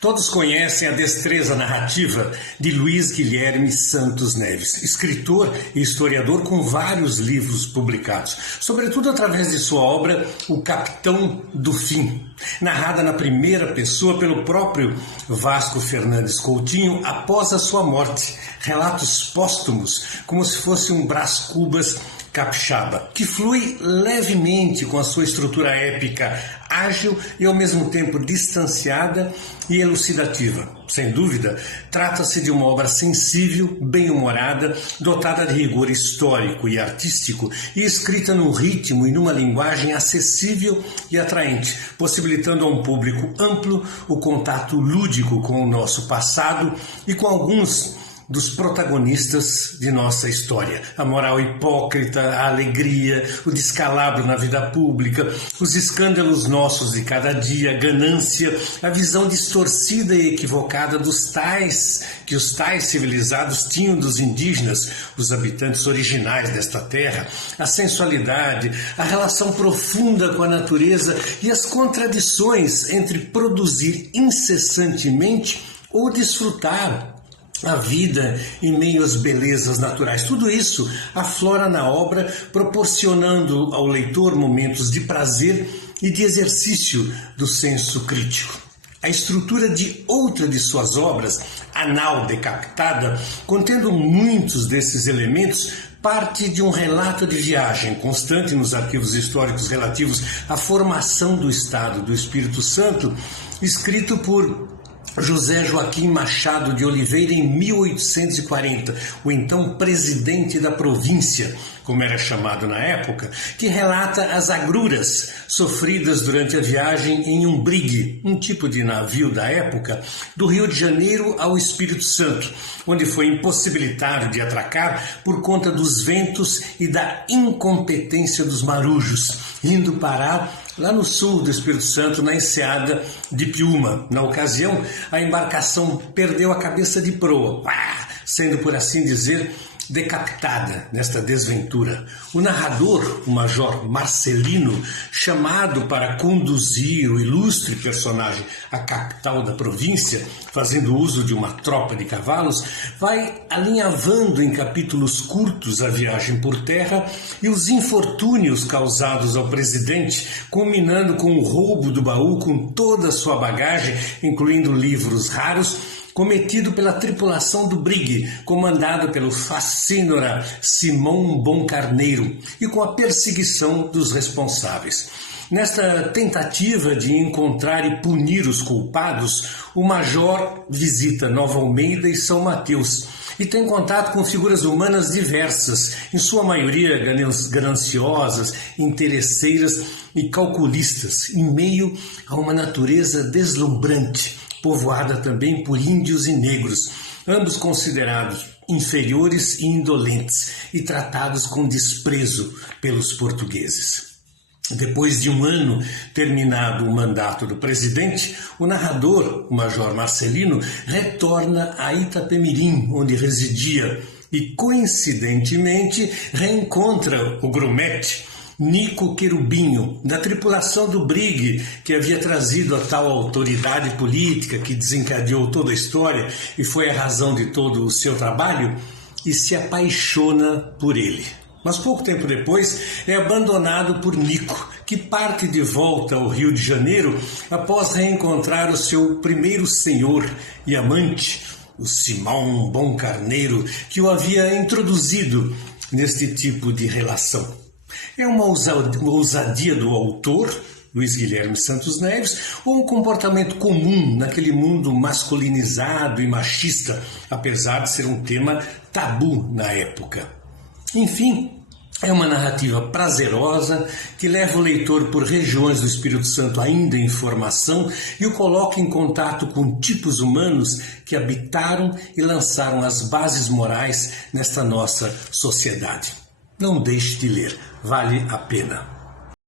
Todos conhecem a destreza narrativa de Luiz Guilherme Santos Neves, escritor e historiador com vários livros publicados, sobretudo através de sua obra O Capitão do Fim, narrada na primeira pessoa pelo próprio Vasco Fernandes Coutinho após a sua morte. Relatos póstumos, como se fosse um Brás Cubas capixaba, que flui levemente com a sua estrutura épica, ágil e ao mesmo tempo distanciada e elucidativa. Sem dúvida, trata-se de uma obra sensível, bem-humorada, dotada de rigor histórico e artístico e escrita num ritmo e numa linguagem acessível e atraente, possibilitando a um público amplo o contato lúdico com o nosso passado e com alguns dos protagonistas de nossa história. A moral hipócrita, a alegria, o descalabro na vida pública, os escândalos nossos de cada dia, a ganância, a visão distorcida e equivocada dos tais que os tais civilizados tinham dos indígenas, os habitantes originais desta terra, a sensualidade, a relação profunda com a natureza e as contradições entre produzir incessantemente ou desfrutar a vida em meio às belezas naturais. Tudo isso aflora na obra, proporcionando ao leitor momentos de prazer e de exercício do senso crítico. A estrutura de outra de suas obras, A Nau Decapitada, contendo muitos desses elementos, parte de um relato de viagem constante nos arquivos históricos relativos à formação do Estado do Espírito Santo, escrito por José Joaquim Machado de Oliveira em 1840, o então presidente da província, como era chamado na época, que relata as agruras sofridas durante a viagem em um brigue, um tipo de navio da época, do Rio de Janeiro ao Espírito Santo, onde foi impossibilitado de atracar por conta dos ventos e da incompetência dos marujos, indo parar lá no sul do Espírito Santo, na enseada de Piúma. Na ocasião, a embarcação perdeu a cabeça de proa, sendo, por assim dizer, decapitada nesta desventura. O narrador, o Major Marcelino, chamado para conduzir o ilustre personagem à capital da província, fazendo uso de uma tropa de cavalos, vai alinhavando em capítulos curtos a viagem por terra e os infortúnios causados ao presidente, culminando com o roubo do baú com toda a sua bagagem, incluindo livros raros, cometido pela tripulação do brigue, comandado pelo facínora Simão Bom Carneiro, e com a perseguição dos responsáveis. Nesta tentativa de encontrar e punir os culpados, o major visita Nova Almeida e São Mateus e tem contato com figuras humanas diversas, em sua maioria gananciosas, interesseiras e calculistas, em meio a uma natureza deslumbrante, povoada também por índios e negros, ambos considerados inferiores e indolentes e tratados com desprezo pelos portugueses. Depois de um ano terminado o mandato do presidente, o narrador, o Major Marcelino, retorna a Itapemirim, onde residia, e coincidentemente reencontra o grumete Nico Querubinho, da tripulação do brigue, que havia trazido a tal autoridade política que desencadeou toda a história e foi a razão de todo o seu trabalho, e se apaixona por ele. Mas pouco tempo depois é abandonado por Nico, que parte de volta ao Rio de Janeiro após reencontrar o seu primeiro senhor e amante, o Simão Bom Carneiro, que o havia introduzido neste tipo de relação. É uma ousadia do autor, Luiz Guilherme Santos Neves, ou um comportamento comum naquele mundo masculinizado e machista, apesar de ser um tema tabu na época? Enfim, é uma narrativa prazerosa que leva o leitor por regiões do Espírito Santo ainda em formação e o coloca em contato com tipos humanos que habitaram e lançaram as bases morais nesta nossa sociedade. Não deixe de ler, vale a pena.